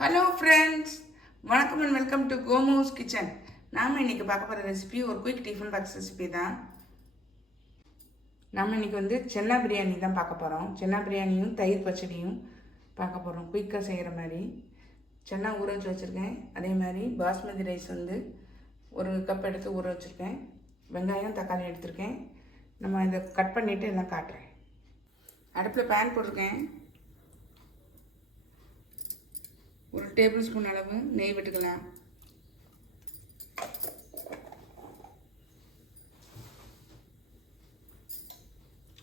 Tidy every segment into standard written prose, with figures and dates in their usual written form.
Hello friends, வணக்கம் and welcome to கோமோஸ் kitchen. நாம் இன்றைக்கி பார்க்க போகிற ரெசிபி ஒரு குயிக் டிஃபன் பாக்ஸ் ரெசிபி தான். நம்ம இன்றைக்கி சென்னா பிரியாணி தான் பார்க்க போகிறோம். சென்னா பிரியாணியும் தயிர் பச்சடியும் பார்க்க போகிறோம். குயிக்காக செய்கிற மாதிரி சென்னா ஊற வச்சு வச்சுருக்கேன். அதே மாதிரி பாஸ்மதி ரைஸ் ஒரு கப் எடுத்து ஊற வச்சுருக்கேன். வெங்காயம் தக்காளி எடுத்திருக்கேன். நம்ம இதை கட் பண்ணிவிட்டு எல்லாம் காட்டுறேன். அடுப்பில் பேன் போட்டிருக்கேன். ஒரு டேபிள் ஸ்பூன் அளவு நெய் விட்டுக்கலாம்.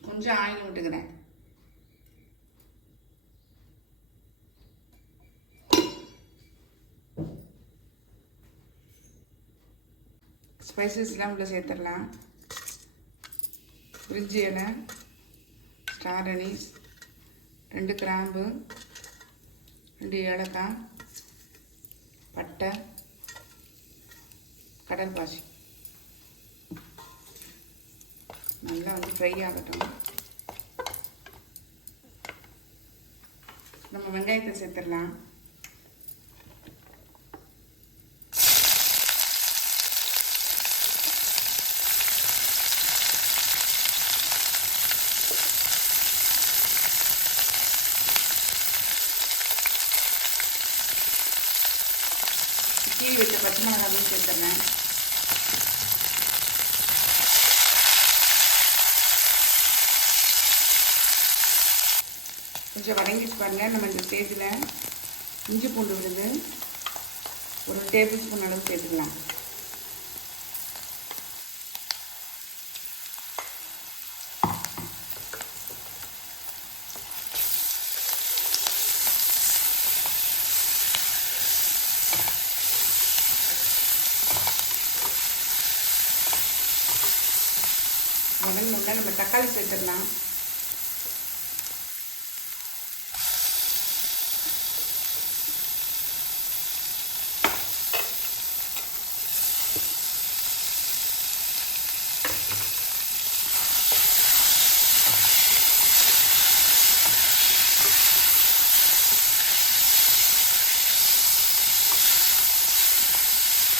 கொஞ்சம் ஆயில் விட்டுக்கிறேன். ஸ்பைசஸ்லாம் உள்ள சேர்த்துடலாம். பிரிஞ்சி இலை, ஸ்டார் அனீஸ், 2 கிராம்பு, 2 ஏலக்காய், பட்டை, கடல் பாசி நல்லா ஃப்ரை ஆகட்டும். நம்ம வெங்காயத்தை சேர்த்துடலாம். கீழே வச்ச பச்சை மிளகாயும் சேர்த்துறேன். கொஞ்சம் வதங்கிட்டு பாருங்கள். நம்ம இந்த ஸ்டேஜில் இஞ்சி பூண்டு விழுந்து ஒரு டேபிள் ஸ்பூன் அளவு சேர்த்துக்கலாம். வதங்கினோம்னா நம்ம தக்காளி சேர்த்துடலாம்.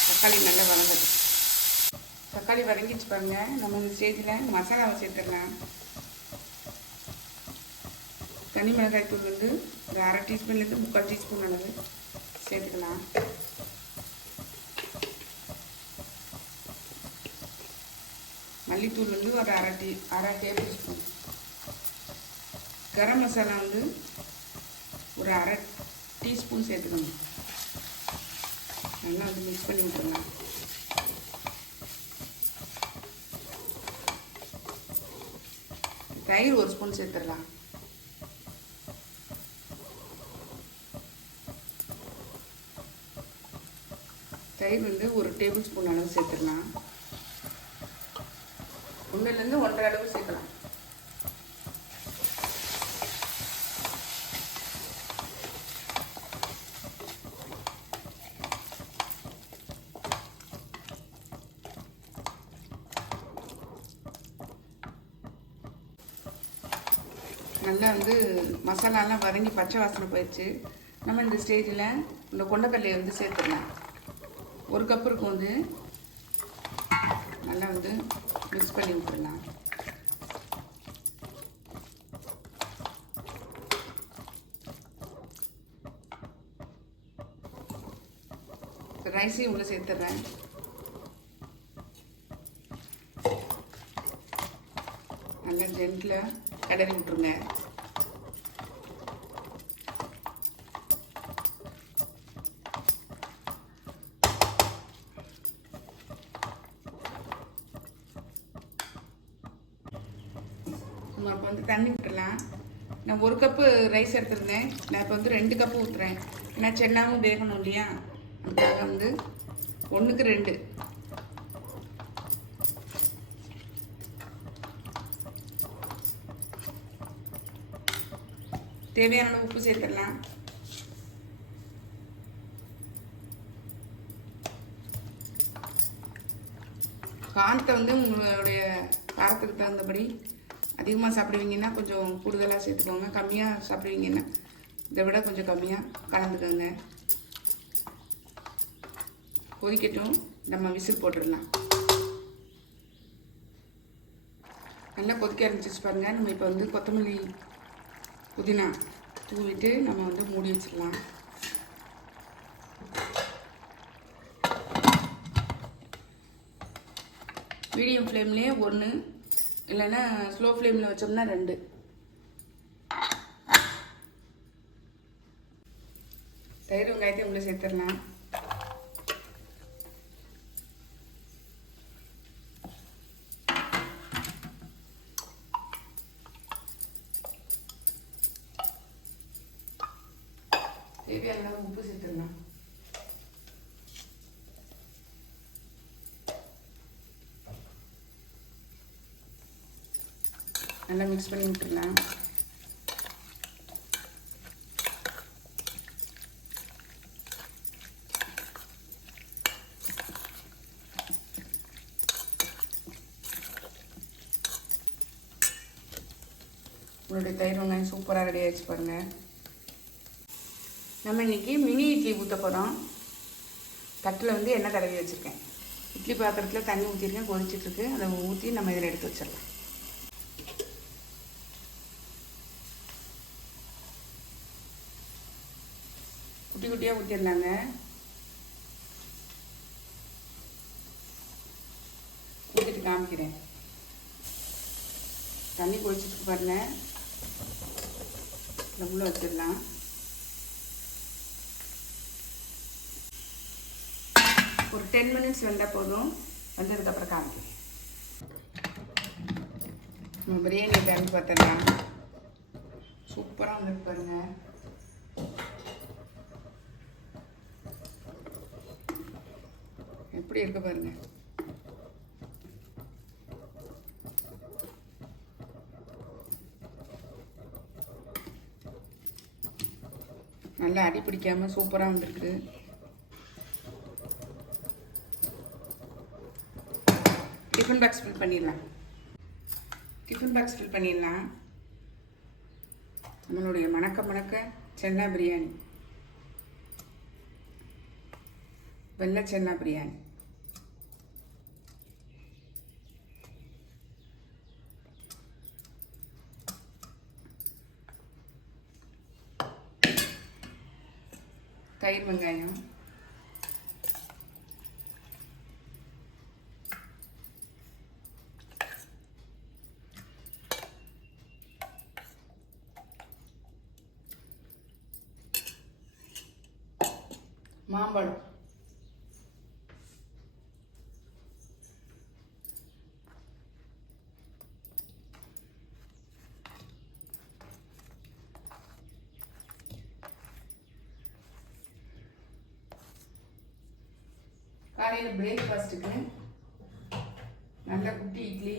தக்காளி நல்லா வதங்குது. தக்காளி வதங்கிச்சு பாருங்கள். நம்ம இந்த ஸ்டேஜில் மசாலாவை சேர்த்துடலாம். தனி மிளகாய் தூள் ஒரு 1/2 டீஸ்பூன்லேருந்து 3/4 டீஸ்பூன் அளவு சேர்த்துக்கலாம். மல்லித்தூள் ஒரு 1/2 டேபிள் ஸ்பூன். கரம் மசாலா ஒரு 1/2 டீஸ்பூன் சேர்த்துக்கணும். நல்லா மிக்ஸ் பண்ணி விட்டுடலாம். தயிர் 1 ஸ்பூன் சேர்த்துடலாம். தயிர் ஒரு டேபிள் ஸ்பூன் அளவு சேர்த்துடலாம். 1லேருந்து 1.5 அளவு சேர்க்கலாம். நல்லா மசாலாலாம் வதங்கி பச்சை வாசனை போயிடுச்சு. நம்ம இந்த ஸ்டேஜில் இந்த கொண்டக்கல்லையை சேர்த்துடலாம். 1 கப் இருக்கும். நல்லா மிக்ஸ் பண்ணி விட்டுடலாம். ரைஸையும் உள்ள சேர்த்துடுறேன். நல்லா ஜென்டில் கடறி விட்டுருங்க. நம்ம இப்போ தண்ணி விட்டுடலாம். நான் 1 கப்பு ரைஸ் எடுத்துருந்தேன். நான் இப்போ 2 கப்பு ஊற்றுறேன். ஏன்னா சென்னாவும் வேகணும் இல்லையா, அதுக்காக 1க்கு 2. தேவையான அளவு உப்பு சேர்த்துடலாம். காரத்தை உங்களுடைய காரத்துக்கு தகுந்தபடி அதிகமாக சாப்பிடுவீங்கன்னா கொஞ்சம் கூடுதலாக சேர்த்துக்கோங்க. கம்மியாக சாப்பிடுவீங்கன்னா இதை விட கொஞ்சம் கம்மியாக கலந்துக்கோங்க. கொதிக்கட்டும், நம்ம விசில் போட்டுடலாம். நல்லா கொதிக்க ஆரம்பிச்சிச்சு பாருங்கள். நம்ம இப்போ வந்து கொத்தமல்லி புதினா தூவிட்டு நம்ம வந்து மூடி வச்சிடலாம். மீடியம் ஃப்ளேம்லேயே 1, இல்லைன்னா ஸ்லோ ஃப்ளேமில் வச்சோம்னா 2. தயிர் வெங்காயத்தை உள்ள சேர்த்துடலாம். தேவையான அளவு உப்பு சேர்த்துடலாம். நல்லா மிக்ஸ் பண்ணி விட்டுடலாம். உங்களுடைய தயிர் வெங்காயம் சூப்பராக ரெடி ஆகிடுச்சு பாருங்கள். நம்ம இன்றைக்கி மினி இட்லி ஊற்ற போகிறோம். தட்டில் வந்து எண்ணெய் தடவி வச்சுருக்கேன். இட்லி பாத்திரத்தில் தண்ணி ஊற்றிருக்கேன், கொதிச்சிட்ருக்கு. அதை ஊற்றி நம்ம இதில் எடுத்து வச்சிடலாம். குட்டி குட்டியாக ஊற்றிடலாங்க. ஊற்றிட்டு காமிக்கிறேன். தண்ணி கொதிச்சிட்டு பாருங்கள். இதில் உள்ள வச்சிடலாம். ஒரு 10 மினிட்ஸ் வந்தால் போதும். வந்ததுக்கப்புறம் காமிக்கிறேன். நம்ம பிரியாணி பேன் பார்த்துடலாம். சூப்பராக வந்துருக்கு பாருங்கள். எப்படி இருக்கு பாருங்கள். நல்லா அடி பிடிக்காமல் சூப்பராக வந்துருக்கு. டிஃபன் பாக்ஸ் ஃபில் பண்ணிடலாம். நம்மளுடைய மணக்க சென்னா பிரியாணி, வெள்ளை சென்னா பிரியாணி. தயிர் வெங்காயம், மாம்பழம், காலையில் பிரேக்ஃபாஸ்ட்டுக்கு நல்ல குட்டி இட்லி,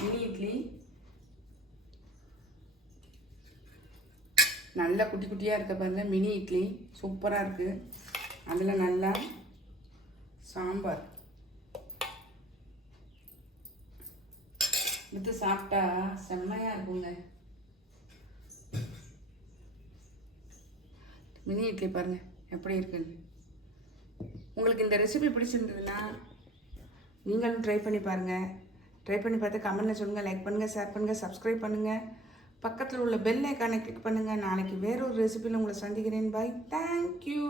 மினி இட்லி, நல்லா குட்டி குட்டியாக இருக்க பாருங்க. மினி இட்லி சூப்பராக இருக்குது. அதில் நல்லா சாம்பார் எடுத்து சாப்பிட்டா செம்மையாக இருக்குங்க. மினி இட்லி பாருங்கள் எப்படி இருக்குன்னு. உங்களுக்கு இந்த ரெசிபி பிடிச்சிருந்ததுன்னா நீங்களும் ட்ரை பண்ணி பாருங்கள். ட்ரை பண்ணி பார்த்து கமெண்ட்டில் சொல்லுங்கள். லைக் பண்ணுங்கள், ஷேர் பண்ணுங்கள், சப்ஸ்கிரைப் பண்ணுங்கள். பக்கத்தில் உள்ள பெல் ஐக்கானை கிளிக் பண்ணுங்கள். நாளைக்கு வேறொரு ரெசிபியில் உங்களை சந்திக்கிறேன். பாய். தேங்க்யூ.